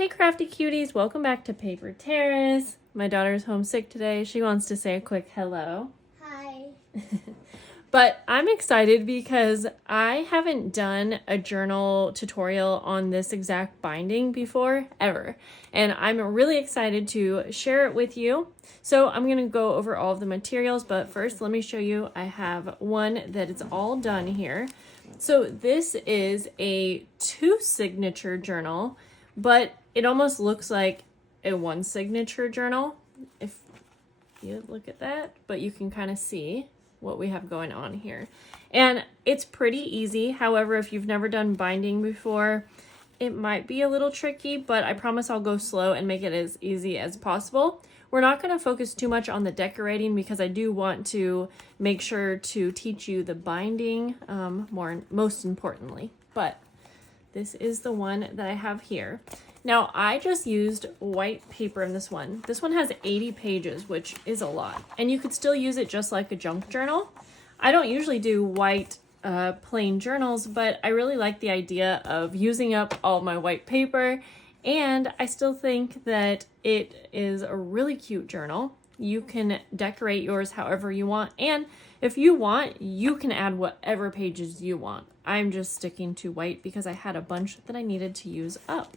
Hey crafty cuties, welcome back to Paper Terrace. My daughter's homesick today. She wants to say a quick hello. Hi. But I'm excited because I haven't done a journal tutorial on this exact binding before, ever. And I'm really excited to share it with you. So I'm going to go over all of the materials, but first let me show you. I have one that is all done here. So this is a 2-signature journal, but it almost looks like a 1-signature journal, if you look at that, but you can kind of see what we have going on here. And it's pretty easy. However, if you've never done binding before, it might be a little tricky, but I promise I'll go slow and make it as easy as possible. We're not going to focus too much on the decorating because I do want to make sure to teach you the binding most importantly. But this is the one that I have here. Now, I just used white paper in this one. This one has 80 pages, which is a lot. And you could still use it just like a junk journal. I don't usually do white plain journals, but I really like the idea of using up all my white paper. And I still think that it is a really cute journal. You can decorate yours however you want. And if you want, you can add whatever pages you want. I'm just sticking to white because I had a bunch that I needed to use up.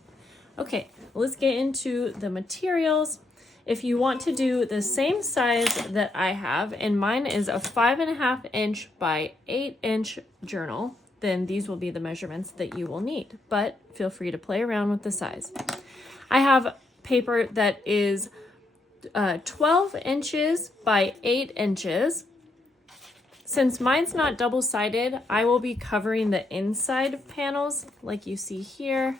Okay, let's get into the materials. If you want to do the same size that I have, and mine is a 5.5 inch by 8 inch journal, then these will be the measurements that you will need, but feel free to play around with the size. I have paper that is 12 inches by 8 inches. Since mine's not double-sided, I will be covering the inside panels like you see here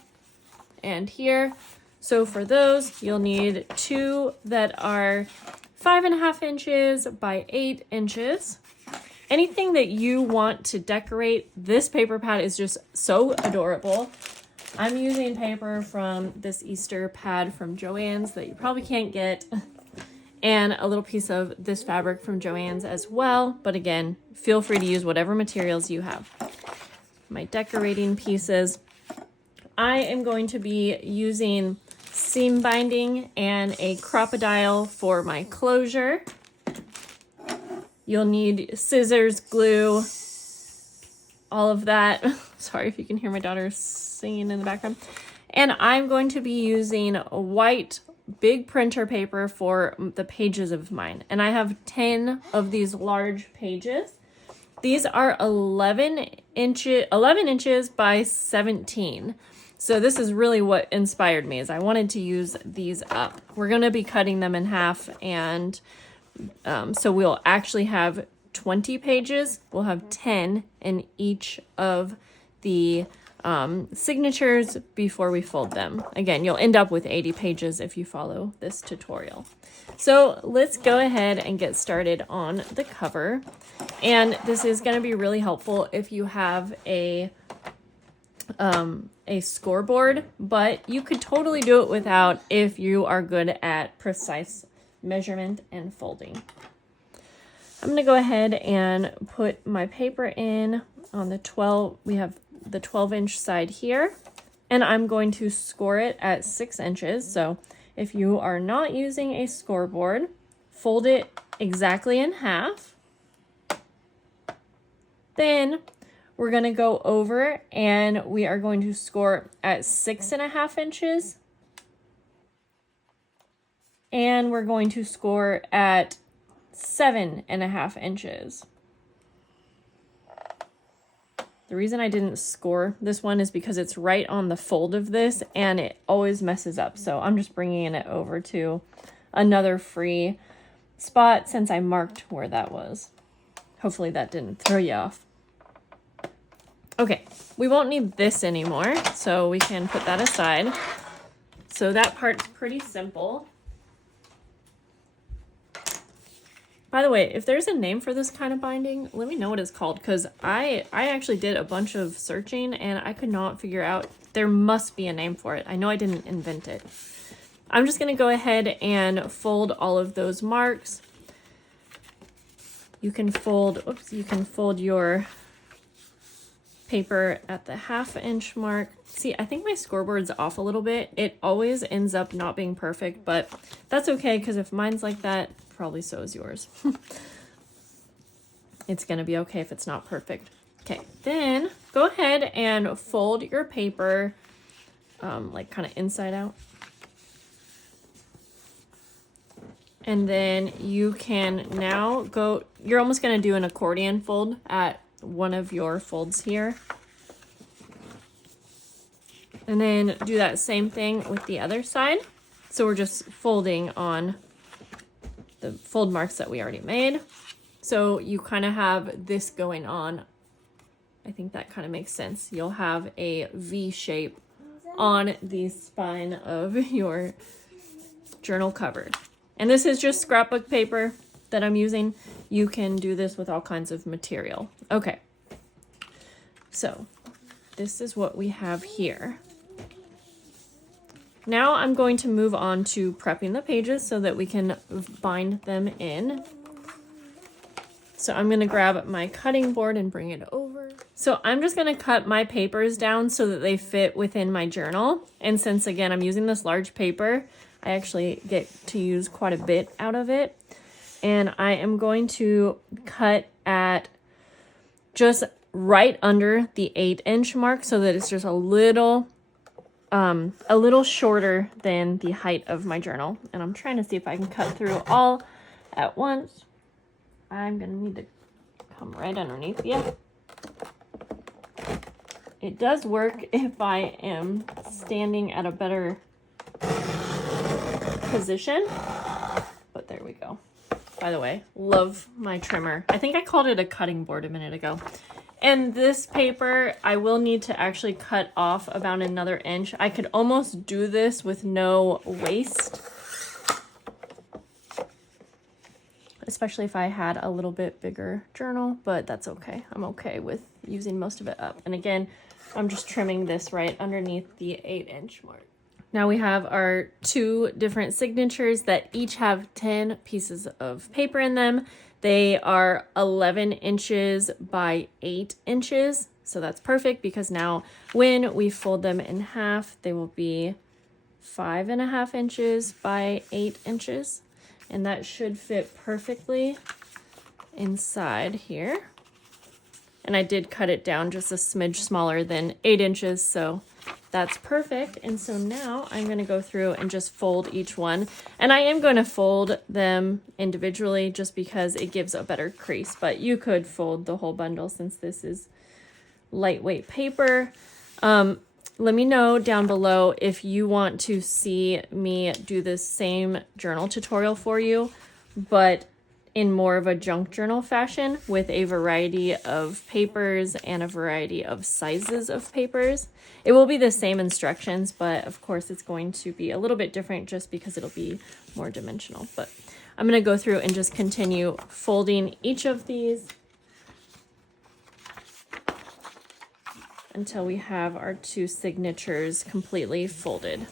and here. So for those, you'll need 2 that are 5.5 inches by 8 inches. Anything that you want to decorate, this paper pad is just so adorable. I'm using paper from this Easter pad from Joann's that you probably can't get, and a little piece of this fabric from Joann's as well. But again, feel free to use whatever materials you have. My decorating pieces. I am going to be using seam binding and a crocodile for my closure. You'll need scissors, glue, all of that. Sorry if you can hear my daughter singing in the background. And I'm going to be using a white big printer paper for the pages of mine. And I have 10 of these large pages. These are 11 inches by 17. So this is really what inspired me, is I wanted to use these up. We're going to be cutting them in half, and so we'll actually have 20 pages. We'll have 10 in each of the signatures before we fold them. Again, you'll end up with 80 pages if you follow this tutorial. So let's go ahead and get started on the cover. And this is going to be really helpful if you have a scoreboard, but you could totally do it without if you are good at precise measurement and folding. I'm going to go ahead and put my paper in on the 12. We have the 12-inch side here, and I'm going to score it at 6 inches. So if you are not using a scoreboard, fold it exactly in half. Then we're going to go over and we are going to score at 6.5 inches. And we're going to score at 7.5 inches. The reason I didn't score this one is because it's right on the fold of this and it always messes up. So I'm just bringing it over to another free spot since I marked where that was. Hopefully that didn't throw you off. Okay, we won't need this anymore, so we can put that aside. So that part's pretty simple. By the way, if there's a name for this kind of binding, let me know what it's called, because I actually did a bunch of searching and I could not figure out. There must be a name for it. I know I didn't invent it. I'm just going to go ahead and fold all of those marks. You can fold your paper at the 1/2 inch mark. See, I think my scoreboard's off a little bit. It always ends up not being perfect, but that's okay, because if mine's like that, probably so is yours. It's gonna be okay if it's not perfect. Okay, then go ahead and fold your paper like kind of inside out. And then you can now go, you're almost gonna do an accordion fold at one of your folds here. And then do that same thing with the other side. So we're just folding on the fold marks that we already made. So you kind of have this going on. I think that kind of makes sense. You'll have a V shape on the spine of your journal cover. And this is just scrapbook paper that I'm using. You can do this with all kinds of material. Okay. So this is what we have here. Now I'm going to move on to prepping the pages so that we can bind them in. So I'm going to grab my cutting board and bring it over. So I'm just going to cut my papers down so that they fit within my journal. And since, again, I'm using this large paper, I actually get to use quite a bit out of it. And I am going to cut at just right under the 8-inch mark so that it's just a little shorter than the height of my journal. And I'm trying to see if I can cut through all at once. I'm gonna need to come right underneath you. It does work if I am standing at a better position, but there we go. By the way, love my trimmer. I think I called it a cutting board a minute ago. And this paper, I will need to actually cut off about another inch. I could almost do this with no waste, especially if I had a little bit bigger journal, but that's okay. I'm okay with using most of it up. And again, I'm just trimming this right underneath the 8-inch mark. Now we have our 2 different signatures that each have 10 pieces of paper in them. They are 11 inches by 8 inches. So that's perfect because now when we fold them in half, they will be 5.5 inches by 8 inches. And that should fit perfectly inside here. And I did cut it down just a smidge smaller than 8 inches, so that's perfect. And so now I'm going to go through and just fold each one. And I am going to fold them individually just because it gives a better crease. But you could fold the whole bundle since this is lightweight paper. Let me know down below if you want to see me do this same journal tutorial for you, but in more of a junk journal fashion with a variety of papers and a variety of sizes of papers. It will be the same instructions, but of course it's going to be a little bit different just because it'll be more dimensional. But I'm going to go through and just continue folding each of these until we have our 2 signatures completely folded.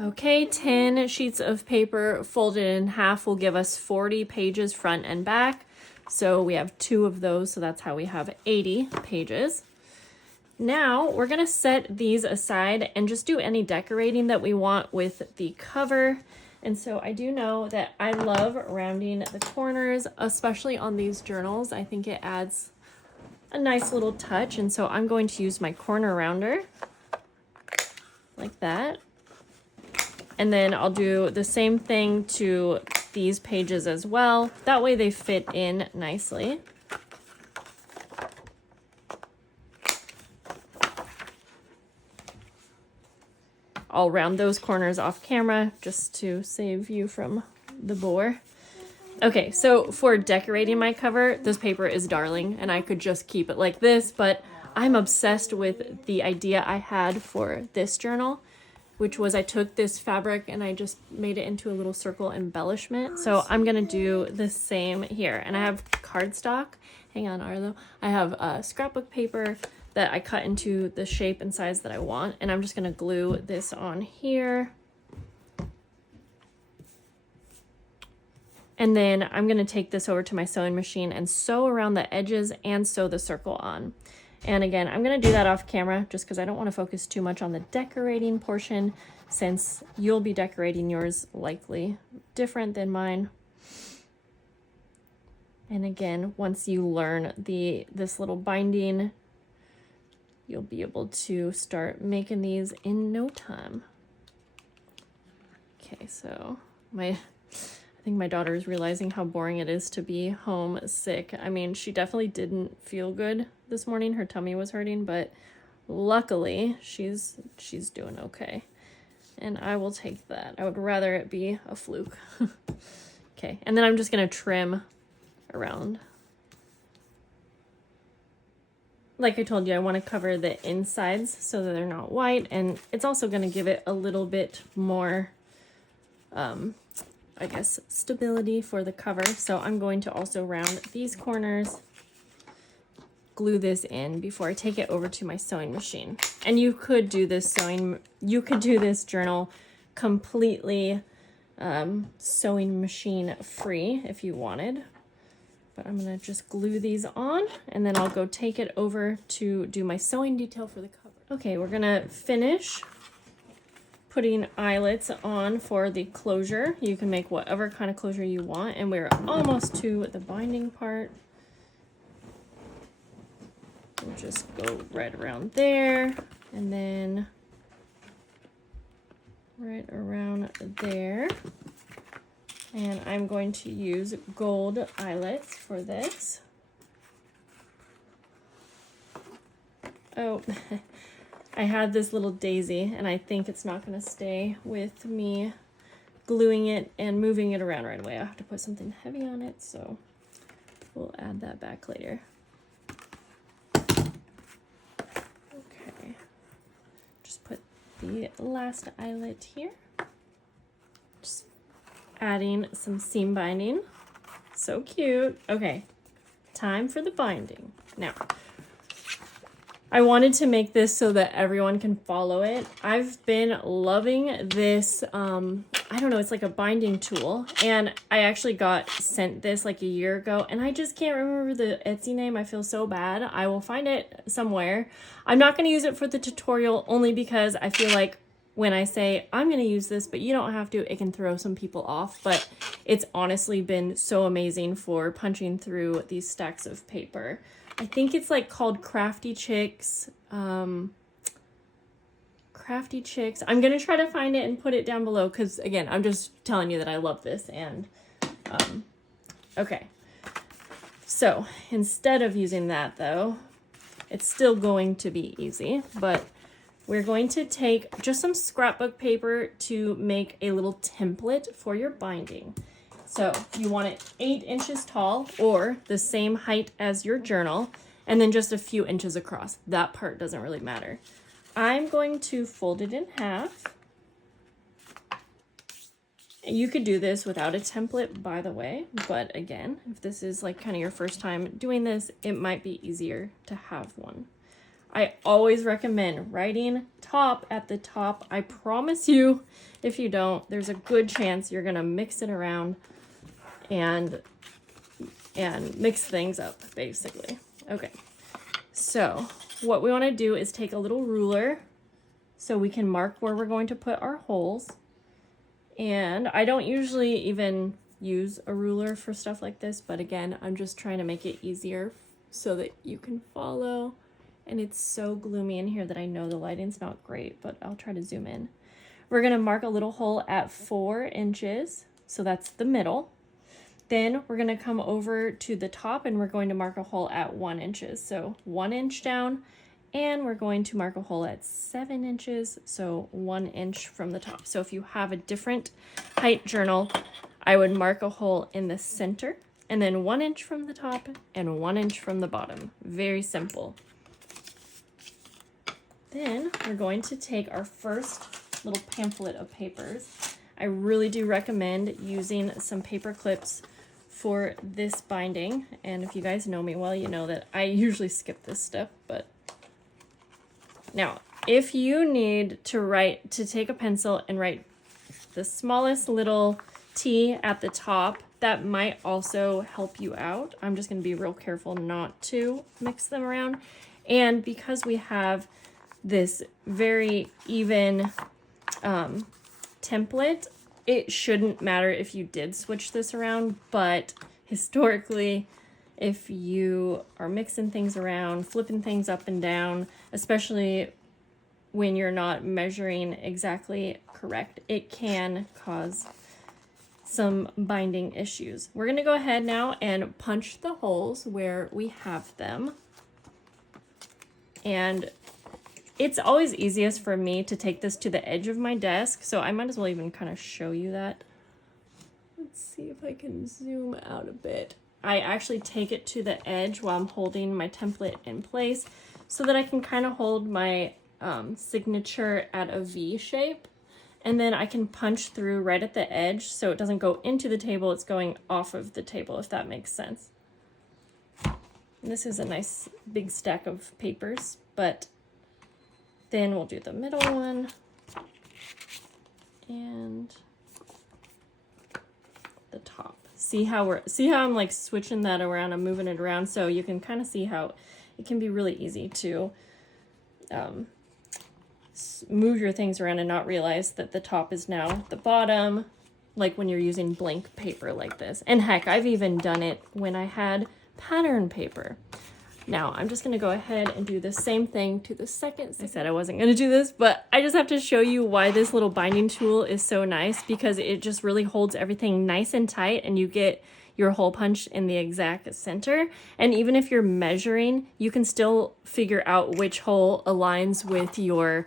Okay, 10 sheets of paper folded in half will give us 40 pages front and back. So we have 2 of those, so that's how we have 80 pages. Now we're gonna set these aside and just do any decorating that we want with the cover. And so I do know that I love rounding the corners, especially on these journals. I think it adds a nice little touch. And so I'm going to use my corner rounder like that. And then I'll do the same thing to these pages as well. That way they fit in nicely. I'll round those corners off camera just to save you from the bore. Okay, so for decorating my cover, this paper is darling and I could just keep it like this, but I'm obsessed with the idea I had for this journal, which was I took this fabric and I just made it into a little circle embellishment. So I'm gonna do the same here. And I have cardstock. Hang on, Arlo. I have scrapbook paper that I cut into the shape and size that I want. And I'm just gonna glue this on here. And then I'm gonna take this over to my sewing machine and sew around the edges and sew the circle on. And again, I'm going to do that off camera just because I don't want to focus too much on the decorating portion, since you'll be decorating yours likely different than mine. And again, once you learn this little binding, you'll be able to start making these in no time. Okay, so I think my daughter is realizing how boring it is to be home sick. I mean, she definitely didn't feel good this morning. Her tummy was hurting, but luckily she's doing okay. And I will take that. I would rather it be a fluke. Okay, and then I'm just gonna trim around. Like I told you, I want to cover the insides so that they're not white, and it's also going to give it a little bit more, I guess, stability for the cover. So I'm going to also round these corners, glue this in before I take it over to my sewing machine. And you could do this journal completely sewing machine free if you wanted. But I'm going to just glue these on, and then I'll go take it over to do my sewing detail for the cover. Okay, we're going to finish putting eyelets on for the closure. You can make whatever kind of closure you want, and we're almost to the binding part. We'll just go right around there, and then right around there. And I'm going to use gold eyelets for this. Oh, I had this little daisy, and I think it's not going to stay with me gluing it and moving it around right away. I have to put something heavy on it, so we'll add that back later. Okay, just put the last eyelet here. Just adding some seam binding. So cute. Okay, time for the binding. Now, I wanted to make this so that everyone can follow it. I've been loving this, I don't know, it's like a binding tool. And I actually got sent this like a year ago, and I just can't remember the Etsy name. I feel so bad. I will find it somewhere. I'm not going to use it for the tutorial only because I feel like when I say I'm going to use this, but you don't have to, it can throw some people off. But it's honestly been so amazing for punching through these stacks of paper. I think it's like called Crafty Chicks. Crafty Chicks. I'm going to try to find it and put it down below because, again, I'm just telling you that I love this. And, okay. So instead of using that, though, it's still going to be easy, but we're going to take just some scrapbook paper to make a little template for your binding. So you want it 8 inches tall or the same height as your journal, and then just a few inches across. That part doesn't really matter. I'm going to fold it in half. You could do this without a template, by the way, but again, if this is like kind of your first time doing this, it might be easier to have one. I always recommend writing top at the top. I promise you, if you don't, there's a good chance you're gonna mix it around and mix things up, basically. Okay, so what we wanna do is take a little ruler so we can mark where we're going to put our holes. And I don't usually even use a ruler for stuff like this, but again, I'm just trying to make it easier so that you can follow. And it's so gloomy in here that I know the lighting's not great, but I'll try to zoom in. We're gonna mark a little hole at 4 inches, so that's the middle. Then we're gonna come over to the top and we're going to mark a hole at 1 inches. So 1 inch down, and we're going to mark a hole at 7 inches, so 1 inch from the top. So if you have a different height journal, I would mark a hole in the center, and then 1 inch from the top and 1 inch from the bottom. Very simple. Then we're going to take our first little pamphlet of papers. I really do recommend using some paper clips for this binding. And if you guys know me well, you know that I usually skip this step. But now, if you need to take a pencil and write the smallest little T at the top, that might also help you out. I'm just going to be real careful not to mix them around. And because we have this very even template, it shouldn't matter if you did switch this around, but historically, if you are mixing things around, flipping things up and down, especially when you're not measuring exactly correct, it can cause some binding issues. We're gonna go ahead now and punch the holes where we have them. And it's always easiest for me to take this to the edge of my desk, so I might as well even kind of show you that. Let's see if I can zoom out a bit. I actually take it to the edge while I'm holding my template in place so that I can kind of hold my signature at a V shape. And then I can punch through right at the edge so it doesn't go into the table, it's going off of the table, if that makes sense. And this is a nice big stack of papers, but then we'll do the middle one and the top. See how I'm like switching that around, I'm moving it around, so you can kind of see how it can be really easy to move your things around and not realize that the top is now the bottom, like when you're using blank paper like this. And heck, I've even done it when I had pattern paper. Now I'm just gonna go ahead and do the same thing to the second. I said I wasn't gonna do this, but I just have to show you why this little binding tool is so nice, because it just really holds everything nice and tight and you get your hole punch in the exact center. And even if you're measuring, you can still figure out which hole aligns with your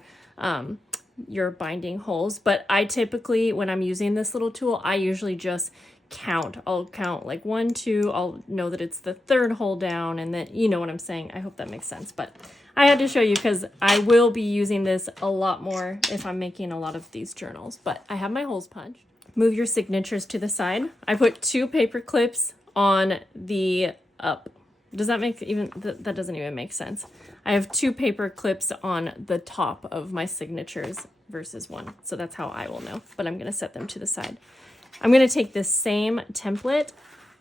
binding holes. But I typically, when I'm using this little tool, I usually just count. I'll count like 1, 2, I'll know that it's the third hole down, and then you know what I'm saying. I hope that makes sense, but I had to show you because I will be using this a lot more if I'm making a lot of these journals. But I have my holes punched. Move your signatures to the side. I put 2 paper clips on the up. Does that make even, that doesn't even make sense. I have 2 paper clips on the top of my signatures versus 1. So that's how I will know, but I'm gonna set them to the side. I'm going to take this same template,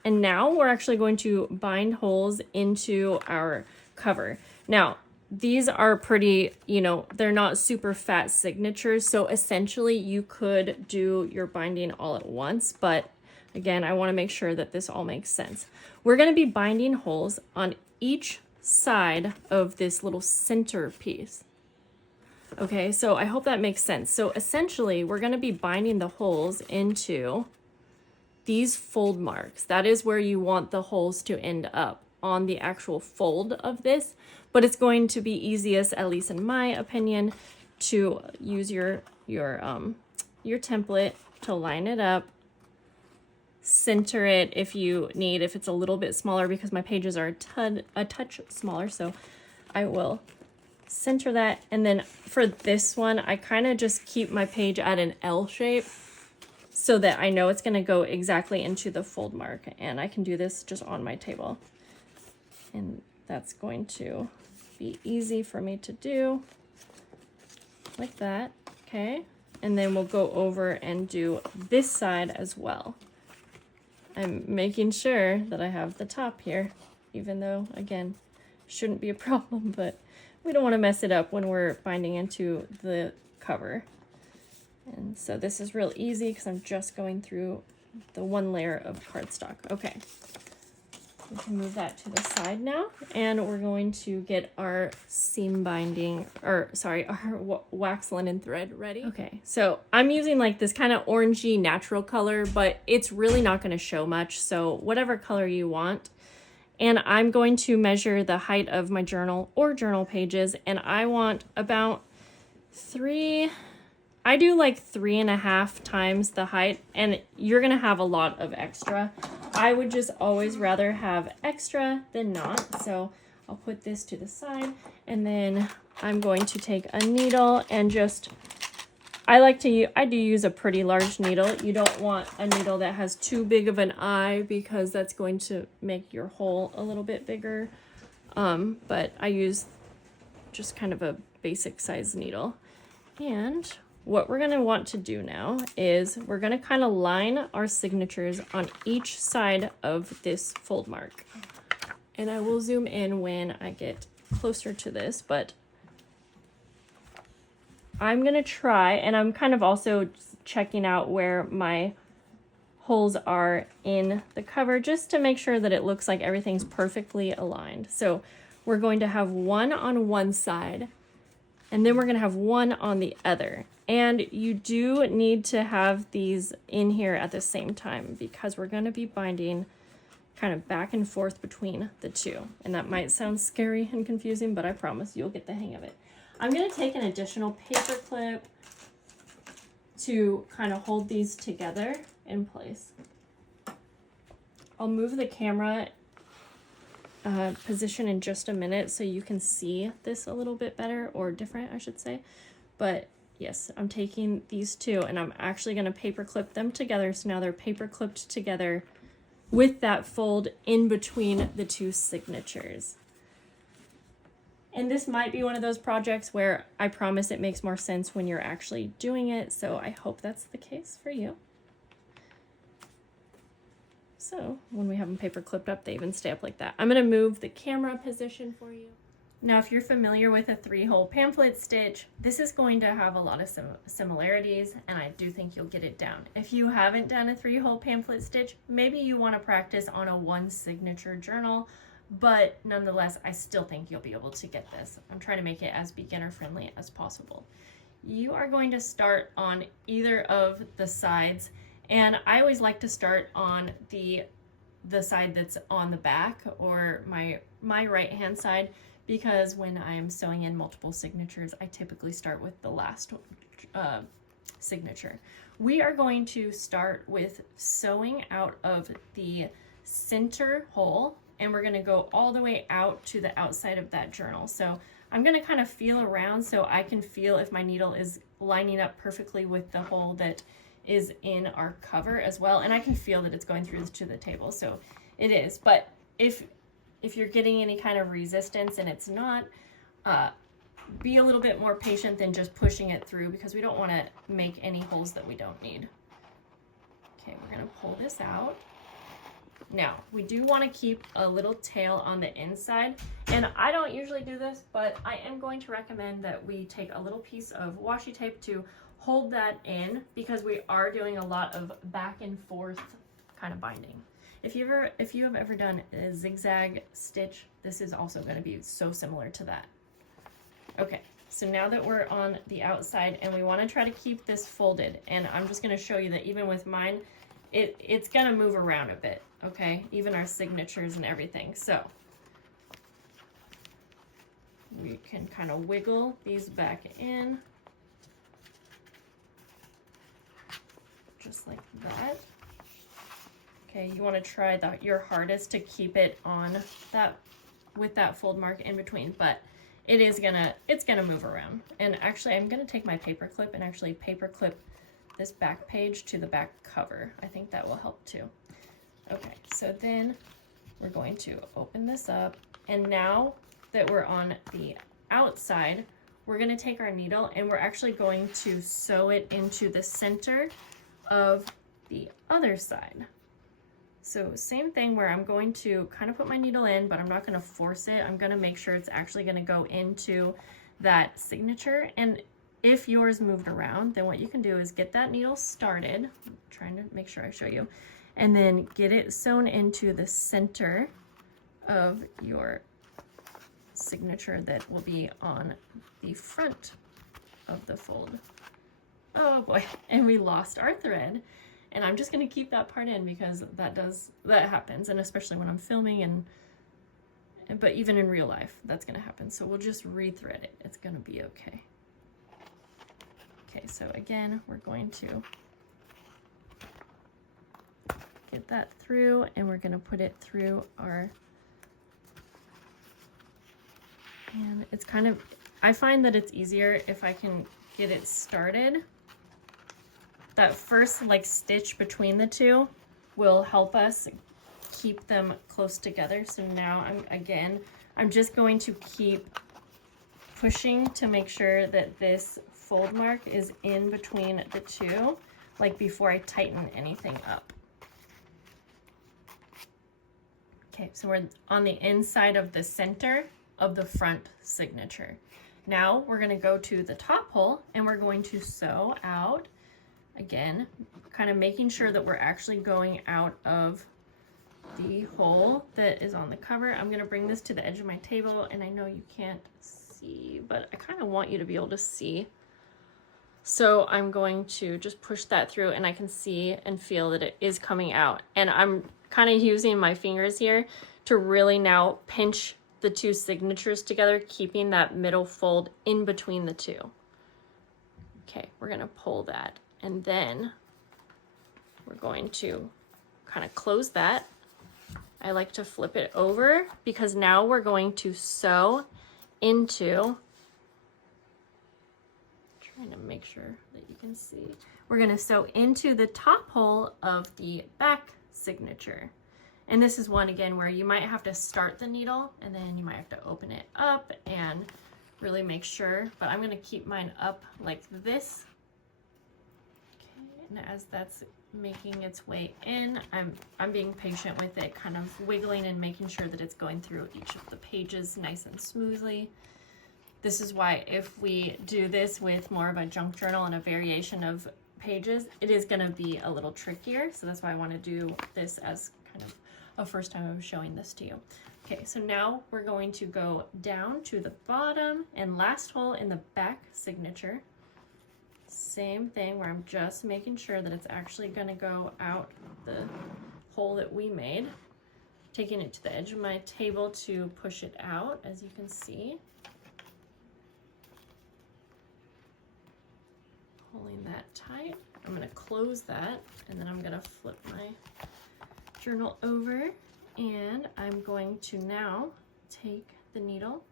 and now we're actually going to bind holes into our cover. Now, these are pretty, you know, they're not super fat signatures, so essentially you could do your binding all at once, but again, I want to make sure that this all makes sense. We're going to be binding holes on each side of this little center piece. Okay, so I hope that makes sense. So essentially, we're going to be binding the holes into these fold marks. That is where you want the holes to end up, on the actual fold of this. But it's going to be easiest, at least in my opinion, to use your template to line it up, center it if you need, if it's a little bit smaller, because my pages are a touch smaller. So I will center that, and then for this one I kind of just keep my page at an L shape so that I know it's going to go exactly into the fold mark, and I can do this just on my table, and that's going to be easy for me to do like that. Okay, and then we'll go over and do this side as well. I'm making sure that I have the top here, even though again shouldn't be a problem, but we don't want to mess it up when we're binding into the cover. And so this is real easy because I'm just going through the 1 layer of cardstock. Okay, we can move that to the side now, and we're going to get our seam binding, or sorry, our wax linen thread ready. Okay, so I'm using like this kind of orangey natural color, but it's really not going to show much, so whatever color you want. And I'm going to measure the height of my journal or journal pages, and I want about 3, I do like 3.5 times the height, and you're gonna have a lot of extra. I would just always rather have extra than not, so I'll put this to the side, and then I'm going to take a needle and just, I do use a pretty large needle. You don't want a needle that has too big of an eye, because that's going to make your hole a little bit bigger. But I use just kind of a basic size needle. And what we're going to want to do now is we're going to kind of line our signatures on each side of this fold mark. And I will zoom in when I get closer to this, but I'm gonna try, and I'm kind of also checking out where my holes are in the cover just to make sure that it looks like everything's perfectly aligned. So we're going to have one on one side, and then we're gonna have one on the other. And you do need to have these in here at the same time because we're gonna be binding kind of back and forth between the two. And that might sound scary and confusing, but I promise you'll get the hang of it. I'm gonna take an additional paper clip to kind of hold these together in place. I'll move the camera position in just a minute so you can see this a little bit better, or different, I should say. But yes, I'm taking these two and I'm actually gonna paper clip them together. So now they're paper clipped together with that fold in between the two signatures. And this might be one of those projects where I promise it makes more sense when you're actually doing it, so I hope that's the case for you. So when we have them paper clipped up, they even stay up like that. I'm gonna move the camera position for you. Now, if you're familiar with a 3-hole pamphlet stitch, this is going to have a lot of similarities, and I do think you'll get it down. If you haven't done a 3-hole pamphlet stitch, maybe you want to practice on a 1 signature journal, but nonetheless, I still think you'll be able to get this. I'm trying to make it as beginner friendly as possible. You are going to start on either of the sides, and I always like to start on the side that's on the back, or my right hand side, because when I'm sewing in multiple signatures, I typically start with the last signature. We are going to start with sewing out of the center hole, and we're gonna go all the way out to the outside of that journal. So I'm gonna kind of feel around so I can feel if my needle is lining up perfectly with the hole that is in our cover as well. And I can feel that it's going through to the table, so it is. But if you're getting any kind of resistance and it's not, be a little bit more patient than just pushing it through, because we don't want to make any holes that we don't need. Okay, we're going to pull this out. Now, we do want to keep a little tail on the inside, and I don't usually do this, but I am going to recommend that we take a little piece of washi tape to hold that in, because we are doing a lot of back and forth kind of binding. If you have ever done a zigzag stitch, this is also going to be so similar to that. Okay, so now that we're on the outside, and we want to try to keep this folded, and I'm just going to show you that even with mine, it's going to move around a bit, okay? Even our signatures and everything. So we can kind of wiggle these back in, just like that. Okay, you want to try your hardest to keep it on that, with that fold mark in between, but it's gonna move around. And actually, I'm gonna take my paper clip and actually paper clip this back page to the back cover. I think that will help too. Okay, so then we're going to open this up, and now that we're on the outside, we're gonna take our needle and we're actually going to sew it into the center of the other side. So same thing, where I'm going to kind of put my needle in, but I'm not going to force it. I'm going to make sure it's actually going to go into that signature. And if yours moved around, then what you can do is get that needle started. I'm trying to make sure I show you. And then get it sewn into the center of your signature that will be on the front of the fold. Oh boy, and we lost our thread. And I'm just going to keep that part in, because that happens, and especially when I'm filming, but even in real life, that's going to happen. So we'll just rethread it. It's going to be okay. Okay, so again, we're going to get that through, and we're going to put it through our, and it's kind of, I find that it's easier if I can get it started. That first stitch between the two will help us keep them close together. So now I'm just going to keep pushing to make sure that this fold mark is in between the two, before I tighten anything up. Okay, so we're on the inside of the center of the front signature. Now we're going to go to the top hole and we're going to sew out, again, kind of making sure that we're actually going out of the hole that is on the cover. I'm going to bring this to the edge of my table, and I know you can't see, but I kind of want you to be able to see. So I'm going to just push that through, and I can see and feel that it is coming out. And I'm kind of using my fingers here to really now pinch the two signatures together, keeping that middle fold in between the two. Okay, we're going to pull that, and then we're going to kind of close that. I like to flip it over because now we're going to sew into, trying to make sure that you can see, we're going to sew into the top hole of the back signature. And this is one, again, where you might have to start the needle and then you might have to open it up and really make sure, but I'm going to keep mine up like this. Okay, and as that's making its way in, I'm being patient with it, kind of wiggling and making sure that it's going through each of the pages nice and smoothly. This is why if we do this with more of a junk journal and a variation of pages, it is going to be a little trickier. So that's why I want to do this as kind of a first time of showing this to you. Okay, so now we're going to go down to the bottom and last hole in the back signature. Same thing, where I'm just making sure that it's actually going to go out the hole that we made. Taking it to the edge of my table to push it out, as you can see. Pulling that tight. I'm going to close that, and then I'm going to flip my journal over, and I'm going to now take the needle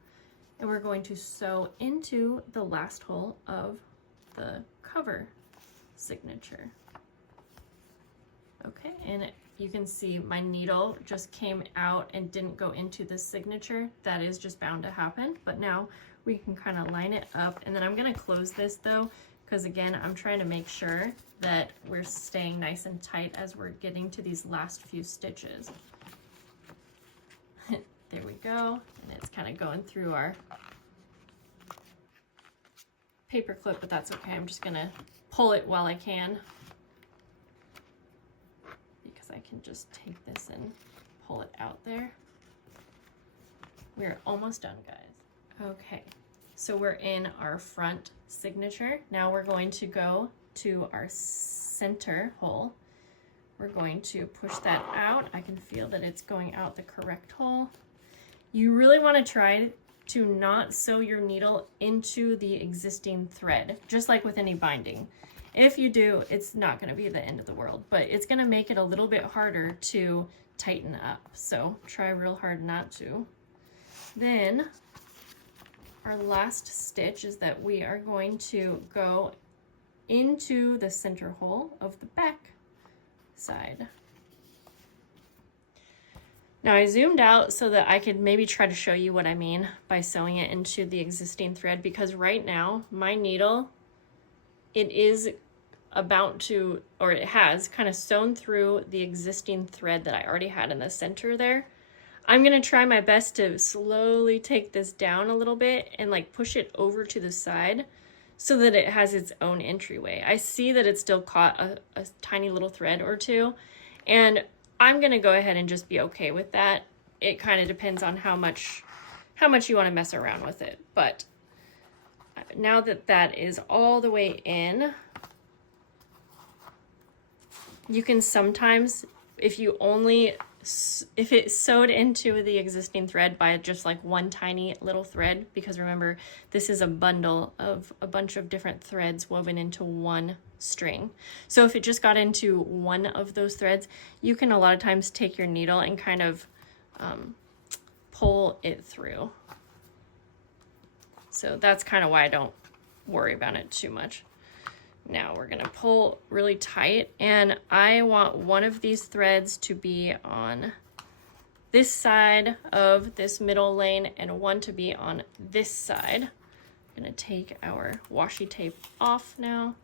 and we're going to sew into the last hole of the cover signature. Okay, and you can see my needle just came out and didn't go into the signature. That is just bound to happen, but now we can kind of line it up, and then I'm going to close this though, because again, I'm trying to make sure that we're staying nice and tight as we're getting to these last few stitches. There we go, and it's kind of going through our paper clip, but that's okay. I'm just gonna pull it while I can, because I can just take this and pull it out there. We're almost done, guys. Okay, so we're in our front signature. Now we're going to go to our center hole. We're going to push that out. I can feel that it's going out the correct hole. You really want to try to not sew your needle into the existing thread, just like with any binding. If you do, it's not going to be the end of the world, but it's going to make it a little bit harder to tighten up. So try real hard not to. Then our last stitch is that we are going to go into the center hole of the back side. Now I zoomed out so that I could maybe try to show you what I mean by sewing it into the existing thread, because right now my needle, it is about to, or it has kind of sewn through the existing thread that I already had in the center there. I'm going to try my best to slowly take this down a little bit and like push it over to the side so that it has its own entryway. I see that it's still caught a tiny little thread or two, and I'm going to go ahead and just be okay with that. It kind of depends on how much you want to mess around with it. But now that that is all the way in, you can sometimes, if it's sewed into the existing thread by just like one tiny little thread, because remember, this is a bundle of a bunch of different threads woven into one string. So if it just got into one of those threads, you can a lot of times take your needle and kind of pull it through. So that's kind of why I don't worry about it too much. Now we're gonna pull really tight, and I want one of these threads to be on this side of this middle lane and one to be on this side. I'm gonna take our washi tape off now.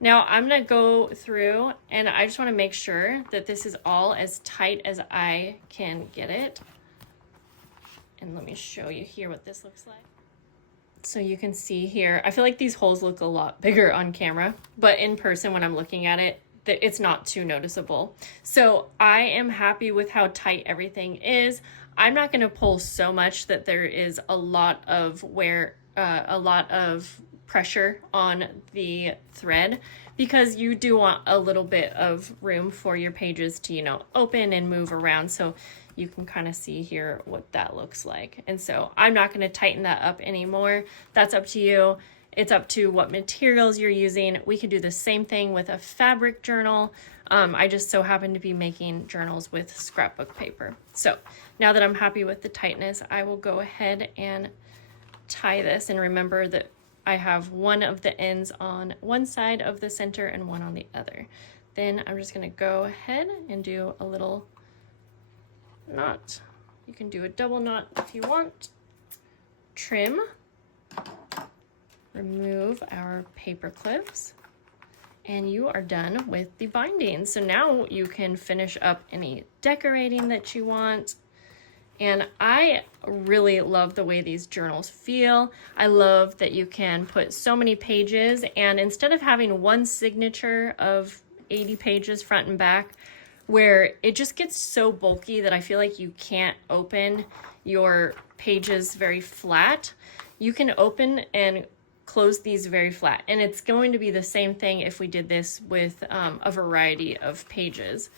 Now I'm gonna go through and I just wanna make sure that this is all as tight as I can get it. And let me show you here what this looks like. So you can see here, I feel like these holes look a lot bigger on camera, but in person when I'm looking at it, it's not too noticeable. So I am happy with how tight everything is. I'm not going to pull so much that there is a lot of pressure on the thread, because you do want a little bit of room for your pages to, you know, open and move around. So you can kind of see here what that looks like. And so I'm not going to tighten that up anymore. That's up to you. It's up to what materials you're using. We could do the same thing with a fabric journal. I just so happen to be making journals with scrapbook paper. So now that I'm happy with the tightness, I will go ahead and tie this. And remember that I have one of the ends on one side of the center and one on the other. Then I'm just going to go ahead and do a little knot. You can do a double knot if you want. Trim. Remove our paper clips, and you are done with the binding. So now you can finish up any decorating that you want. And I really love the way these journals feel. I love that you can put so many pages, and instead of having one signature of 80 pages front and back, where it just gets so bulky that I feel like you can't open your pages very flat, you can open and close these very flat. And it's going to be the same thing if we did this with a variety of pages.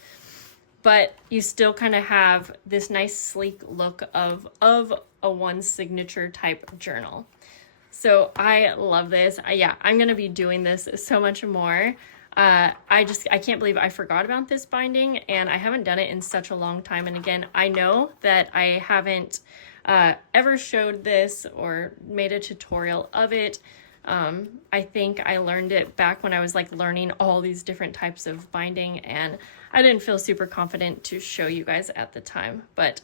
But you still kind of have this nice sleek look of a one signature type journal. So I love this. Yeah, I'm going to be doing this so much more. I can't believe I forgot about this binding, and I haven't done it in such a long time. And again, I know that I haven't ever showed this or made a tutorial of it. I think I learned it back when I was like learning all these different types of binding, and I didn't feel super confident to show you guys at the time. But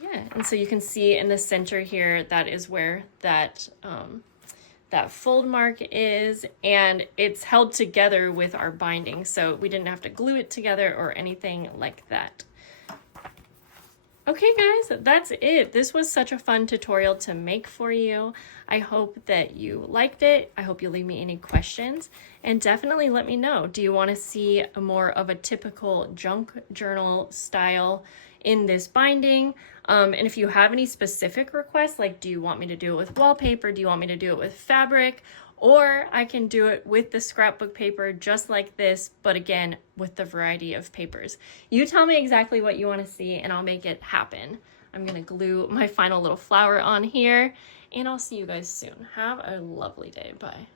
yeah, and so you can see in the center here, that is where that that fold mark is, and it's held together with our binding, so we didn't have to glue it together or anything like that. Okay guys, that's it. This was such a fun tutorial to make for you. I hope that you liked it. I hope you'll leave me any questions, and definitely let me know. Do you want to see more of a typical junk journal style in this binding? And if you have any specific requests, like do you want me to do it with wallpaper? Do you want me to do it with fabric? Or I can do it with the scrapbook paper just like this, but again, with the variety of papers. You tell me exactly what you want to see and I'll make it happen. I'm going to glue my final little flower on here, and I'll see you guys soon. Have a lovely day. Bye.